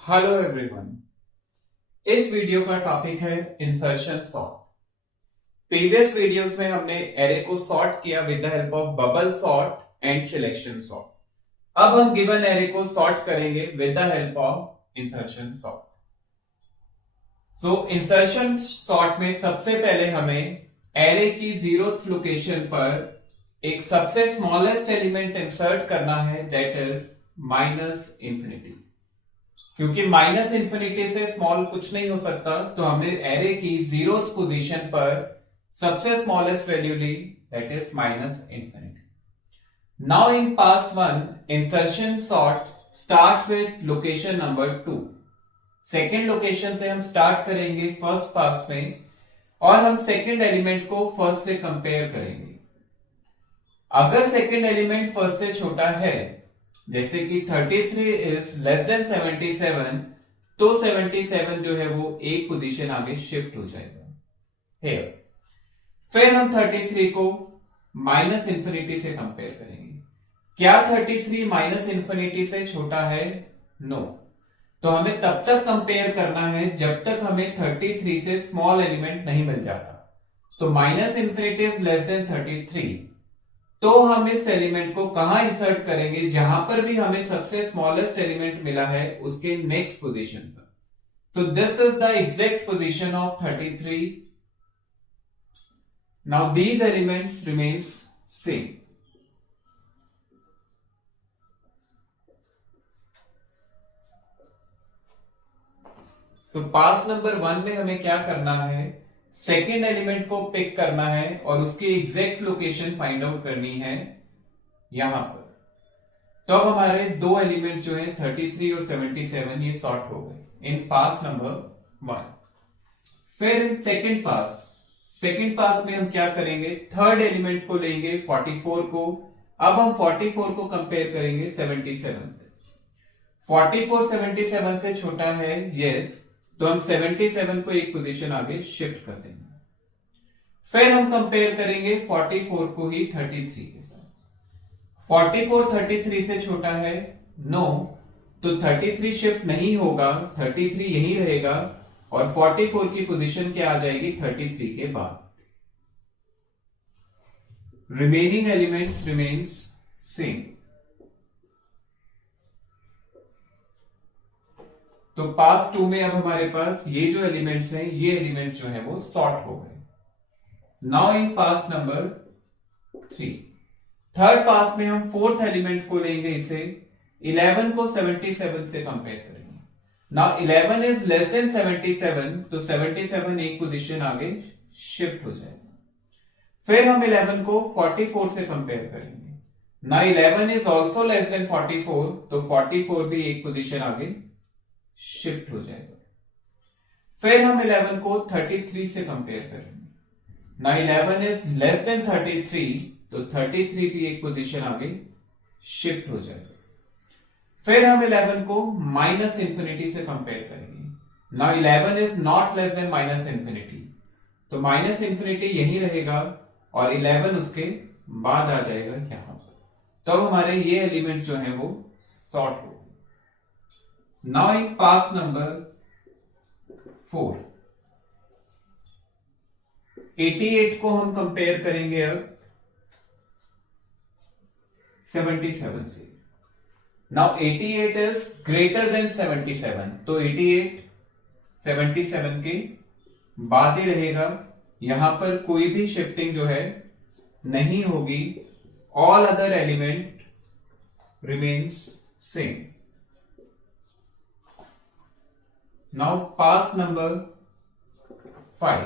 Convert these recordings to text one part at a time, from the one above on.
Hello everyone. इस video का topic है इंसर्शन सॉर्ट। प्रीवियस वीडियोस में हमने एरे को सॉर्ट किया with the help of bubble sort and selection sort. अब हम गिवन एरे को सॉर्ट करेंगे with the help of insertion sort. So insertion sort में सबसे पहले हमें एरे की 0th लोकेशन पर एक सबसे स्मॉलेस्ट एलिमेंट इंसर्ट करना है, दैट इज -इंफिनिटी। क्योंकि -इंफिनिटी से स्मॉल कुछ नहीं हो सकता, तो हमने एरे की 0th पोजीशन पर सबसे स्मॉलेस्ट वैल्यू ली, that is -infinity. Now in pass 1 insertion sort starts with location number 2। Second location से हम स्टार्ट करेंगे फर्स्ट पास में, और हम सेकेंड एलिमेंट को फर्स्ट से कंपेयर करेंगे। अगर सेकेंड एलिमेंट फर्स्ट से छोटा है, जैसे कि 33 इज लेस देन 77, तो 77 जो है वो एक पोजीशन आगे शिफ्ट हो जाएगा here। फिर हम 33 को -इंफिनिटी से कंपेयर करेंगे। क्या 33 -इंफिनिटी से छोटा है? नो। तो हमें तब तक कंपेयर करना है जब तक हमें 33 से स्मॉल एलिमेंट नहीं मिल जाता। तो -इंफिनिटी इज लेस देन 33, तो हम इस एलिमेंट को कहां इंसर्ट करेंगे? जहां पर भी हमें सबसे स्मॉलेस्ट एलिमेंट मिला है उसके नेक्स्ट पोजीशन पर। So this is the exact position of 33। Now these elements remains same. So pass number 1 में हमें क्या करना है? सेकेंड एलिमेंट को पिक करना है और उसकी एग्जैक्ट लोकेशन फाइंड आउट करनी है यहां पर। तो अब हमारे दो एलिमेंट जो है 33 और 77 ये सॉर्ट हो गए इन पास नंबर 1। फिर इन सेकेंड पास में हम क्या करेंगे? थर्ड एलिमेंट को लेंगे 44 को। अब हम 44 को कंपेयर करेंगे 77 से। 44 77 से छोटा है, यस, तो हम 77 को एक पोजीशन आगे शिफ्ट कर देंगे। फिर हम कंपेयर करेंगे 44 को ही 33 के साथ। 44 33 से छोटा है? नो। तो 33 शिफ्ट नहीं होगा, 33 यही रहेगा, और 44 की पोजीशन क्या आ जाएगी? 33 के बाद। Remaining elements remains same. तो पास 2 में अब हमारे पास ये जो एलिमेंट्स हैं, ये एलिमेंट्स जो हैं वो सॉर्ट हो गए। Now in pass number 3, third pass में हम फोर्थ एलिमेंट को लेंगे, इसे 11 को 77 से कंपेयर करेंगे। नाउ 11 इज लेस देन 77, तो 77 एक पोजीशन आगे शिफ्ट हो जाएगा। फिर हम 11 को 44 से कंपेयर करेंगे। Now 11 is also less than 44, तो 44 भी एक पोजीशन आगे शिफ्ट हो जाएगा। फिर हम 11 को 33 से कंपेयर करेंगे। ना 11 इज लेस देन 33, तो 33 भी एक पोजीशन आगे शिफ्ट हो जाएगा। फिर हम 11 को -इंफिनिटी से कंपेयर करेंगे। ना 11 is not less than -infinity, तो -इंफिनिटी यही रहेगा और 11 उसके बाद आ जाएगा यहां पर। तो हमारे ये एलिमेंट जो है वो सॉर्ट हो। नाउ इन पास नंबर 4, 88 को हम कंपेयर करेंगे अब 77 से। नाउ 88 इज ग्रेटर देन 77, तो 88 77 के बाद ही रहेगा। यहां पर कोई भी शिफ्टिंग जो है नहीं होगी। All other element remains same. Now pass number 5।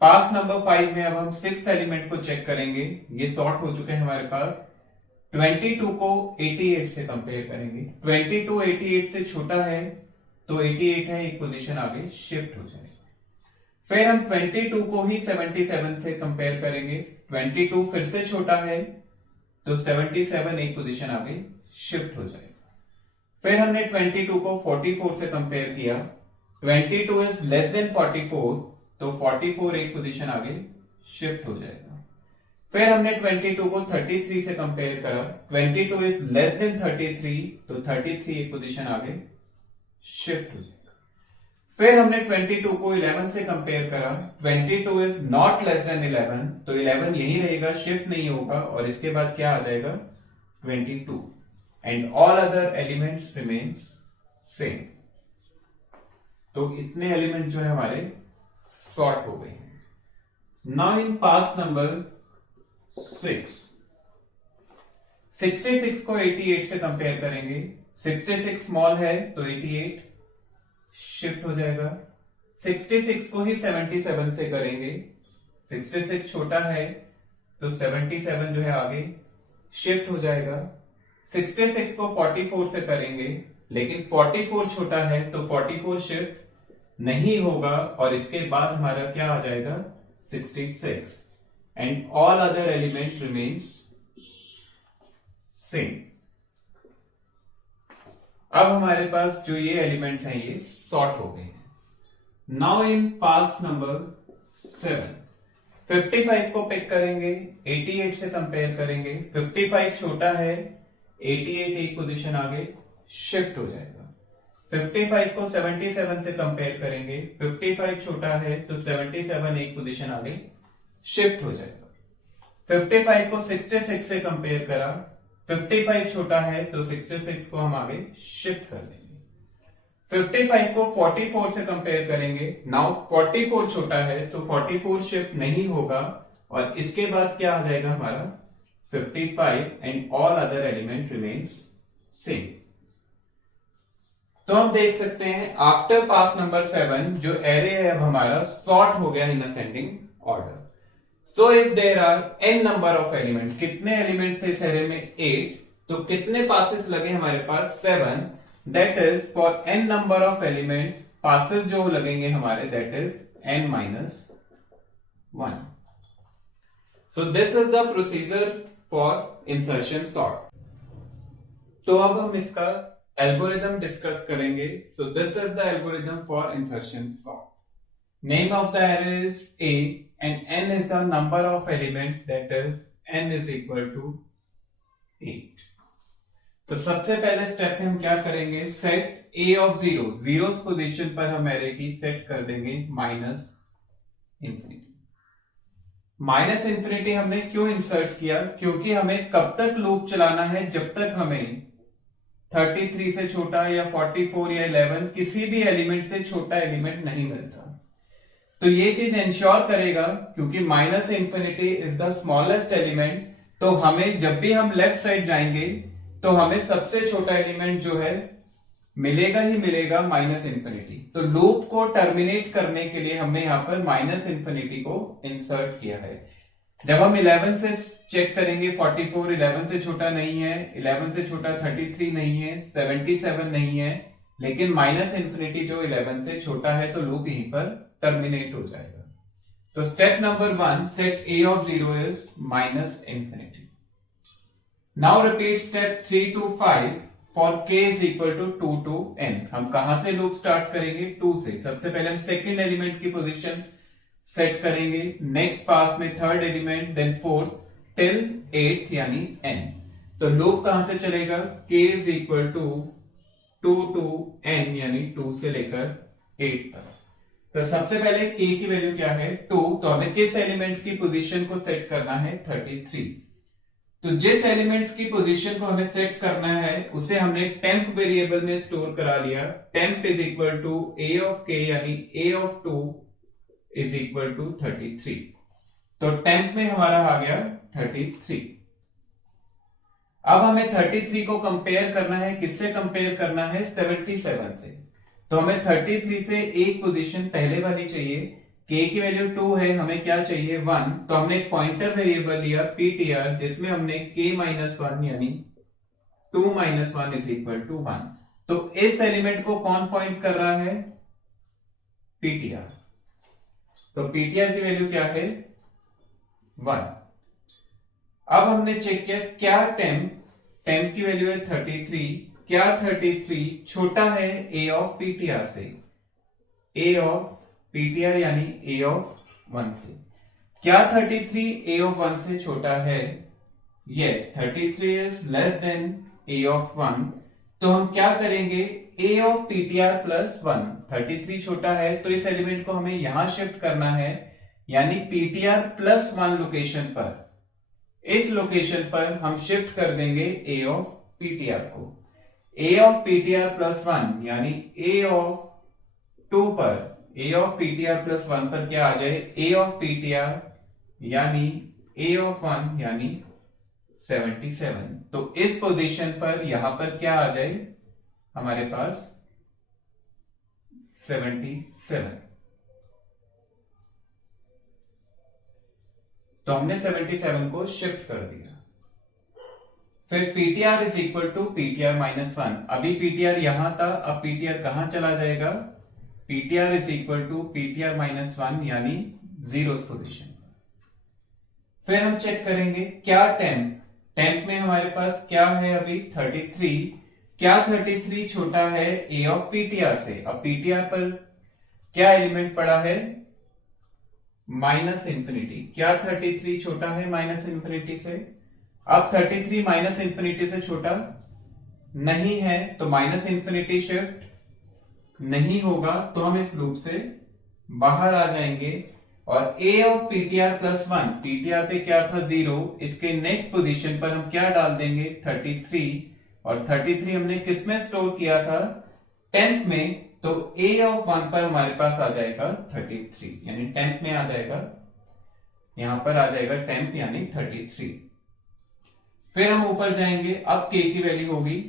Pass number 5 में अब हम सिक्स्थ एलिमेंट को चेक करेंगे। ये सॉर्ट हो चुके हैं हमारे पास। 22 को 88 से कंपेयर करेंगे। 22 88 से छोटा है, तो 88 है एक पोजीशन आगे शिफ्ट हो जाएगा। फिर हम 22 को ही 77 से कंपेयर करेंगे। 22 फिर से छोटा है, तो 77 एक पोजीशन आगे शिफ्ट हो जाएगा। फिर हमने 22 को 44 से कंपेयर किया। 22 इज लेस देन 44, तो 44 एक पोजीशन आगे शिफ्ट हो जाएगा। फिर हमने 22 को 33 से कंपेयर करा। 22 इज लेस देन 33, तो 33 एक पोजीशन आगे शिफ्ट हो जाएगा। फिर हमने 22 को 11 से कंपेयर करा, 22 इज नॉट लेस देन 11, तो 11 यही रहेगा, शिफ्ट नहीं होगा, और इसके बाद क्या आ जाएगा 22, and all other elements remains same. तो इतने एलिमेंट जो है हमारे सॉर्ट हो गए हैं। नाउ इन पास नंबर 6, 66 को 88 से कंपेयर करेंगे, 66 स्मॉल है तो 88 शिफ्ट हो जाएगा। 66 को ही 77 से करेंगे, 66 छोटा है तो 77 जो है आगे शिफ्ट हो जाएगा। 66 को 44 से करेंगे, लेकिन 44 छोटा है तो 44 शिफ्ट नहीं होगा, और इसके बाद हमारा क्या आ जाएगा 66, and all other element remains same. अब हमारे पास जो ये एलिमेंट्स हैं ये सॉर्ट हो गए हैं। नाउ इन पास नंबर 7, 55 को पिक करेंगे, 88 से कंपेयर करेंगे, 55 छोटा है, 88 एक पोजीशन आगे शिफ्ट हो जाएगा। 55 को 77 से कंपेयर करेंगे, 55 छोटा है तो 77 एक पोजीशन आगे शिफ्ट हो जाएगा। 55 को 66 से कंपेयर करा, 55 छोटा है तो 66 को हम आगे शिफ्ट कर देंगे। 55 को 44 से कंपेयर करेंगे, नाउ 44 छोटा है तो 44 शिफ्ट नहीं होगा, और इसके बाद क्या आ जाएगा हमारा 55, and all other element remains same. तो हम देख सकते हैं आफ्टर पास नंबर 7 जो एरे है अब हमारा सॉर्ट हो गया in ascending order. So if there are n number of elements, कितने एलिमेंट्स थे इस एरे में 8, तो कितने पासेस लगे हमारे पास 7, that is for n number of elements passes जो लगेंगे हमारे that is n-1। So this is the procedure for insertion sort. तो अब हम इसका एल्गोरिथम डिस्कस करेंगे। So this is the algorithm for insertion sort. Name of the array is A and n is the number of elements, that is n is equal to 8। तो सबसे पहले step में हम क्या करेंगे, set a of 0, 0th position पर हम array की सेट कर देंगे -∞। -∞ हमने क्यों इंसर्ट किया, क्योंकि हमें कब तक लूप चलाना है जब तक हमें 33 से छोटा या 44 या 11 किसी भी एलिमेंट से छोटा एलिमेंट नहीं मिलता। तो ये चीज इंश्योर करेगा, क्योंकि -∞ इज द स्मॉलेस्ट एलिमेंट, तो हमें जब भी हम लेफ्ट साइड जाएंगे तो हमें सबसे छोटा एलिमेंट जो है मिलेगा ही मिलेगा -∞। तो लूप को टर्मिनेट करने के लिए हमने यहां पर -∞ को इंसर्ट किया है। जब हम 11 से चेक करेंगे, 44 11 से छोटा नहीं है, 11 से छोटा 33 नहीं है, 77 नहीं है, लेकिन -∞ जो 11 से छोटा है, तो लूप यहीं पर टर्मिनेट हो जाएगा। तो step number 1, set a of 0 is -∞। Now repeat step 3 to 5 for k is equal to 2 to n। हम कहां से लूप स्टार्ट करेंगे, 2 से। सबसे पहले हम सेकेंड एलिमेंट की पोजीशन सेट करेंगे, नेक्स्ट पास में third element, then fourth, till 8th यानी n। तो लूप कहां से चलेगा, k is equal to 2 to n यानी 2 से लेकर 8 तक। तो सबसे पहले k की वैल्यू क्या है 2, तो हमें किस एलिमेंट की पोजीशन को सेट करना है 33। तो जिस एलिमेंट की पोजीशन को हमें सेट करना है उसे हमने टेम्प वेरिएबल में स्टोर करा लिया। Temp is equal to a of k यानी a of 2 is equal to 33। तो टेम्प में हमारा आ गया 33। अब हमें 33 को कंपेयर करना है, किससे कंपेयर करना है 77 से। तो हमें 33 से एक पोजीशन पहले वाली चाहिए, k की वैल्यू 2 है, हमें क्या चाहिए 1। तो हमने एक पॉइंटर वेरिएबल लिया ptr, जिसमें हमने k-1 यानी 2 - 1 इज इक्वल टू 1। तो इस एलिमेंट को कौन पॉइंट कर रहा है, ptr। तो ptr की वैल्यू क्या है 1। अब हमने चेक किया क्या टेम्प की वैल्यू है 33, क्या 33 छोटा है a of ptr से, a of ptr यानी a of 1 से। क्या 33 a of 1 से छोटा है, yes 33 is less than a of 1। तो हम क्या करेंगे, ए ऑफ पीटीआर प्लस 1, 33 छोटा है तो इस एलिमेंट को हमें यहां शिफ्ट करना है, यानी पीटीआर प्लस 1 लोकेशन पर, इस लोकेशन पर हम शिफ्ट कर देंगे ए ऑफ पीटीआर को। ए ऑफ पीटीआर प्लस 1 यानी ए ऑफ 2 पर, ए ऑफ पीटीआर प्लस 1 पर क्या आ जाए, ए ऑफ पीटीआर यानी ए ऑफ 1 यानी 77। तो इस पोजीशन पर यहां पर क्या आ जाए हमारे पास 77। तो हमने 77 को शिफ्ट कर दिया। फिर PTR is equal to PTR minus 1, अभी पीटीआर यहां था, अब पीटीआर कहां चला जाएगा, PTR is equal to PTR minus 1 यानी 0 पोजीशन। फिर हम चेक करेंगे क्या टेंथ में हमारे पास क्या है अभी 33, क्या 33 छोटा है ए ऑफ पीटीआर से। अब पीटीआर पर क्या एलिमेंट पड़ा है, माइनस इंफिनिटी, क्या 33 छोटा है माइनस इंफिनिटी से। अब 33 माइनस इंफिनिटी से छोटा नहीं है तो माइनस इंफिनिटी शिफ्ट नहीं होगा, तो हम इस लूप से बाहर आ जाएंगे और ए ऑफ पीटीआर प्लस 1, पीटीआर पे क्या था 0, इसके नेक्स्ट पोजीशन पर हम क्या डाल देंगे 33, और 33 हमने किस में स्टोर किया था 10th में, तो ए ऑफ 1 पर हमारे पास आ जाएगा 33 यानी 10th में आ जाएगा, यहां पर आ जाएगा 10th यानी 33। फिर हम ऊपर जाएंगे, अब k की वैल्यू होगी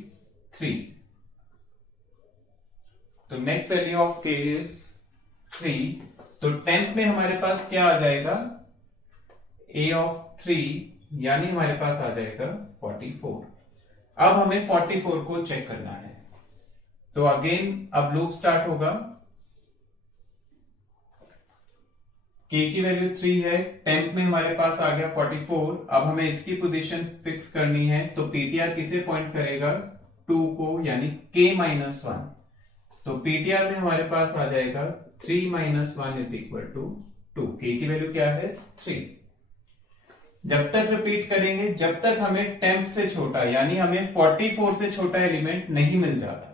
3, तो next value of k is 3, तो 10th में हमारे पास क्या आ जाएगा a ऑफ 3 यानी हमारे पास आ जाएगा 44। अब हमें 44 को चेक करना है, तो अगेन अब लूप स्टार्ट होगा, k की वैल्यू 3 है, 10th में हमारे पास आ गया 44, अब हमें इसकी पोजीशन फिक्स करनी है, तो पीटीआर किसे पॉइंट करेगा 2 को यानी k माइनस 1, तो पीटीआर में हमारे पास आ जाएगा 3 minus 1 is equal to 2, k की वैल्यू क्या है 3। जब तक रिपीट करेंगे जब तक हमें 10th से छोटा यानी हमें 44 से छोटा एलिमेंट नहीं मिल जाता।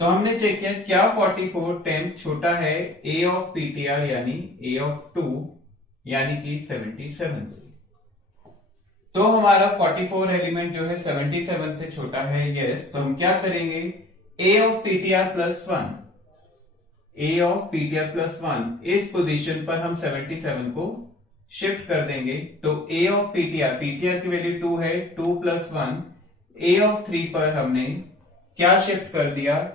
तो हमने चेक किया क्या 44 10th छोटा है a ऑफ पीटीआर यानी a ऑफ 2 यानी कि 77। तो हमारा 44 एलिमेंट जो है 77 से छोटा है, यस। तो हम क्या करेंगे a of PTR plus 1, a of PTR plus 1 इस पोजीशन पर हम 77 को शिफ्ट कर देंगे, तो a ऑफ पीटीआर, पीटीआर की वैल्यू 2 है, 2 प्लस 1, a ऑफ 3 पर हमने क्या शिफ्ट कर दिया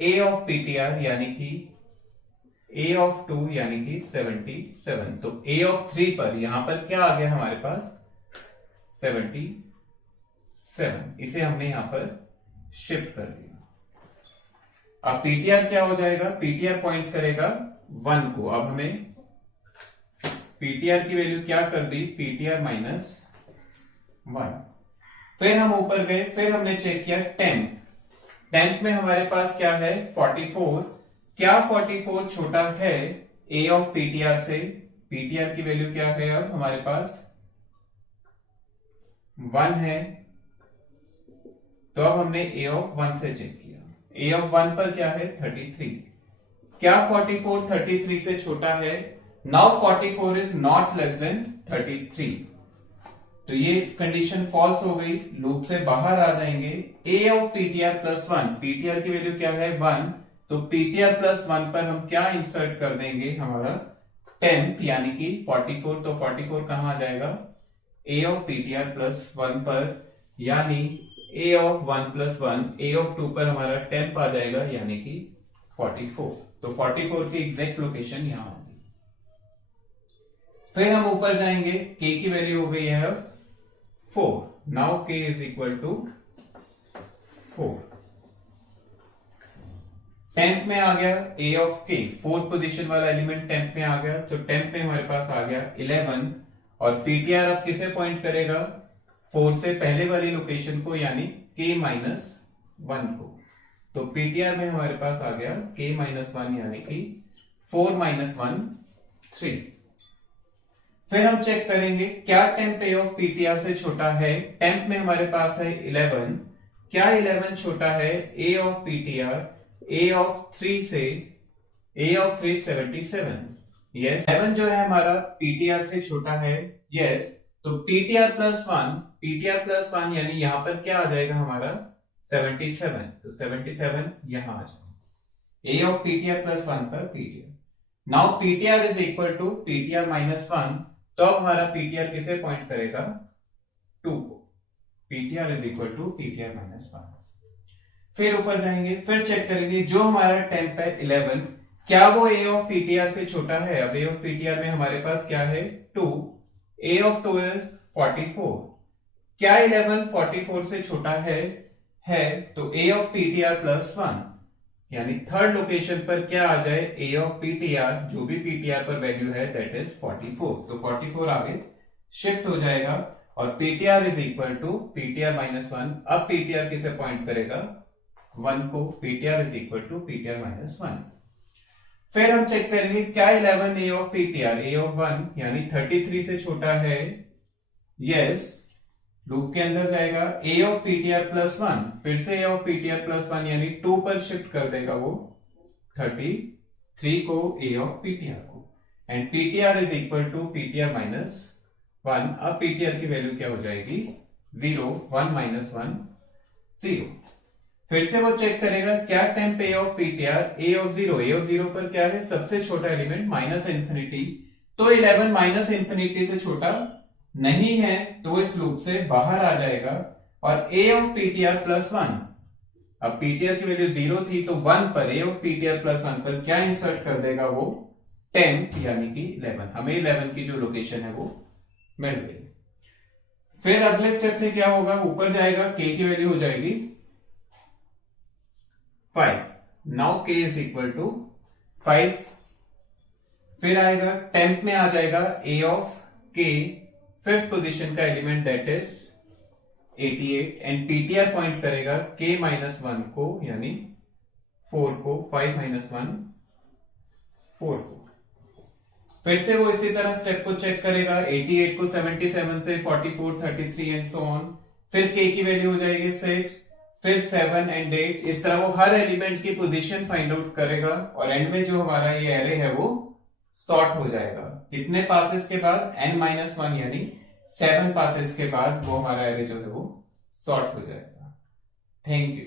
a ऑफ पीटीआर यानी कि a ऑफ 2 यानी कि 77, तो a ऑफ 3 पर यहां पर क्या आ गया हमारे पास 77, इसे हमने यहां पर शिफ्ट कर दिया। अब पीटीआर क्या हो जाएगा, पीटीआर पॉइंट करेगा 1 को, अब हमें पीटीआर की वैल्यू क्या कर दी पीटीआर माइनस 1। फिर हम ऊपर गए, फिर हमने चेक किया 10th में हमारे पास क्या है 44, क्या 44 छोटा है a ऑफ पीटीआर से, पीटीआर की वैल्यू क्या है अब हमारे पास 1 है, तो अब हमने a ऑफ 1 से चेक किया, a ऑफ 1 पर क्या है 33, क्या 44 33 से छोटा है, now 44 is not less than 33, तो ये कंडीशन फॉल्स हो गई, लूप से बाहर आ जाएंगे। a of PTR plus 1, PTR की वैल्यू क्या है 1, तो पीटीआर प्लस 1 पर हम क्या इंसर्ट कर देंगे हमारा 10th यानी कि 44, तो 44 कहां आ जाएगा a ऑफ पीटीआर प्लस 1 पर यानी a of 1 plus 1, a of 2 पर हमारा 10th आ जाएगा यानी कि 44, तो 44 की एग्जैक्ट लोकेशन यहां होगी। फिर हम ऊपर जाएंगे, k की वैल्यू हो गई है 4, now k is equal to 4। 10th में आ गया a of k, fourth position वाला एलिमेंट 10th में आ गया, तो 10th में हमारे पास आ गया 11, और पीटीआर अब किसे पॉइंट करेगा 4 से पहले वाली लोकेशन को यानी k माइनस 1 को, तो पीटीआर में हमारे पास आ गया k माइनस 1 यानी कि 4 माइनस 1 3। फिर हम चेक करेंगे क्या 10th a ऑफ पीटीआर से छोटा है, 10th में हमारे पास है 11, क्या 11 छोटा है a of PTR a of 3 से ए ऑफ 3 77। यस 11 जो है हमारा पीटीआर से छोटा है। यस तो पीटीआर प्लस वन यानी यहां पर क्या आ जाएगा हमारा 77। तो 77 यहां आ जाएगा a of PTR plus one पर PTR. Now PTR is equal to PTR minus one. तो अब हमारा पीटीआर किसे पॉइंट करेगा 2 को। PTR is equal to PTR minus one. फिर ऊपर जाएंगे, फिर चेक करेंगे जो हमारा टेम्प है 11 क्या वो ए ऑफ पीटीआर से छोटा है। अब ए ऑफ पीटीआर में हमारे पास क्या है 2। ए ऑफ 2 इज 44। क्या 11 44 से छोटा है तो ए ऑफ पीटीआर प्लस वन यानी थर्ड लोकेशन पर क्या आ जाए ए ऑफ पीटीआर, जो भी पीटीआर पर वैल्यू है दैट इज 44। तो 44 आगे शिफ्ट हो जाएगा और PTR is equal to PTR minus one. अब पीटीआर किसे पॉइंट करेगा 1 को। PTR is equal to PTR minus one. फिर हम चेक करेंगे क्या 11 a of PTR a of 1 यानी 33 से छोटा है। यस लूप के अंदर जाएगा a of PTR plus one, फिर से a of PTR plus one यानी 2 पर शिफ्ट कर देगा वो 33 को ए ऑफ पीटीआर को। And PTR is equal to PTR minus one. अब पीटीआर की वैल्यू क्या हो जाएगी 0। 1 माइनस 1 0। फिर से वो चेक करेगा क्या temp A of PTR a of 0 पर क्या है सबसे छोटा एलिमेंट माइनस इंफिनिटी। तो 11 माइनस इंफिनिटी से छोटा नहीं है तो इस लूप से बाहर आ जाएगा। और ए ऑफ पीटीआर प्लस वन, अब पीटीआर की वैल्यू 0 थी तो 1 पर ए ऑफ पीटीआर प्लस वन पर क्या इंसर्ट कर देगा वो टेम्प यानी कि 11। हमें 11 की जो लोकेशन है वो मिल गई। फिर अगले स्टेप से क्या होगा ऊपर जाएगा के की वैल्यू हो जाएगी 5। नाउ के इज इक्वल टू 5। फिर आएगा टेम्प में आ जाएगा ए ऑफ के फिफ्थ पोजीशन का element that is 88 and PTR point करेगा के माइनस वन को यानी 4 को। 5 माइनस 1 4 को। फिर से वो इसी तरह स्टेप को चेक करेगा 88 को 77 से 44 33 एंड सो ऑन। फिर के की वैल्यू हो जाएगी 6, फिर 7 एंड 8। इस तरह वो हर एलिमेंट की पोजीशन फाइंड आउट करेगा और एंड में जो हमारा ये एरे है वो सॉर्ट हो जाएगा। कितने पासेस के बाद n-1 यानी 7 पासेस के बाद वो हमारा एरे जो है वो सॉर्ट हो जाएगा। Thank you.